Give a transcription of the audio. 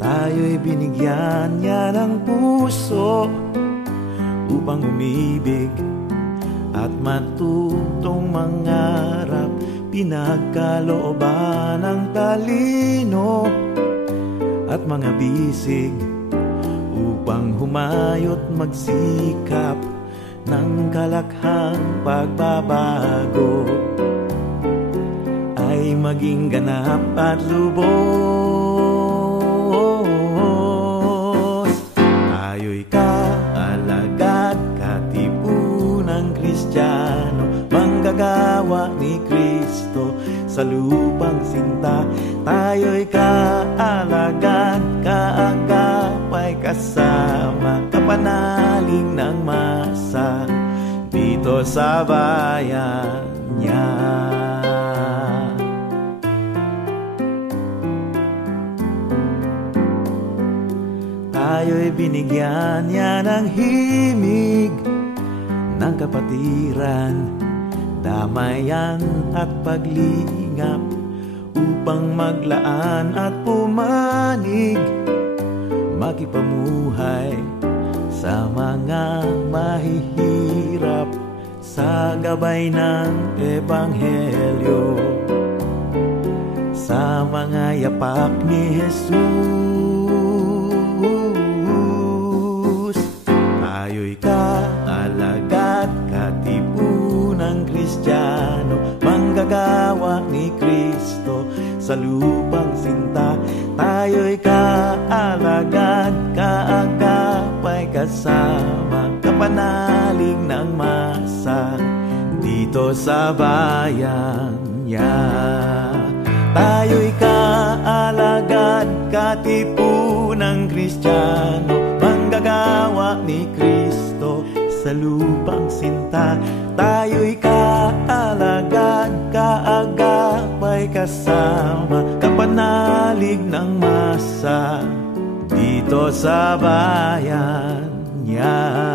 Tayo'y binigyan niya ng puso upang umibig at matutong mangarap. Pinagkalooban ng talino at mga bisig upang humayo't magsikap ng kalakhang pagbabago ay maging ganap at lubos. Tayo'y kaalagad, katipunang Kristiyano, manggagawa ni Kristo sa lupang sinta. Tayo'y kaalagad, kaagapay kasama, kapanalig ng masa dito sa bayan niya. Tayo'y binigyan niya ng himig ng kapatiran, damayan at paglingap upang maglaan at pumanig, makipamuhay sa mga mahihirap sa gabay ng Ebanghelyo, sa mga yapak ni Jesus. Tayo'y kaalagad, katipunang Kristiyano, manggagawa ni Kristo sa lupang sinta. Tayo'y kaalagad, kaagapay kasama, kapanalig ng masa dito sa bayan niya. Tayo'y kaalagad, katipunang Kristiyano, manggagawa ni Kristo sa lupang sinta. Tayo'y kaalagad, kaagapay kasama, kapanalig ng masa dito sa bayan niya.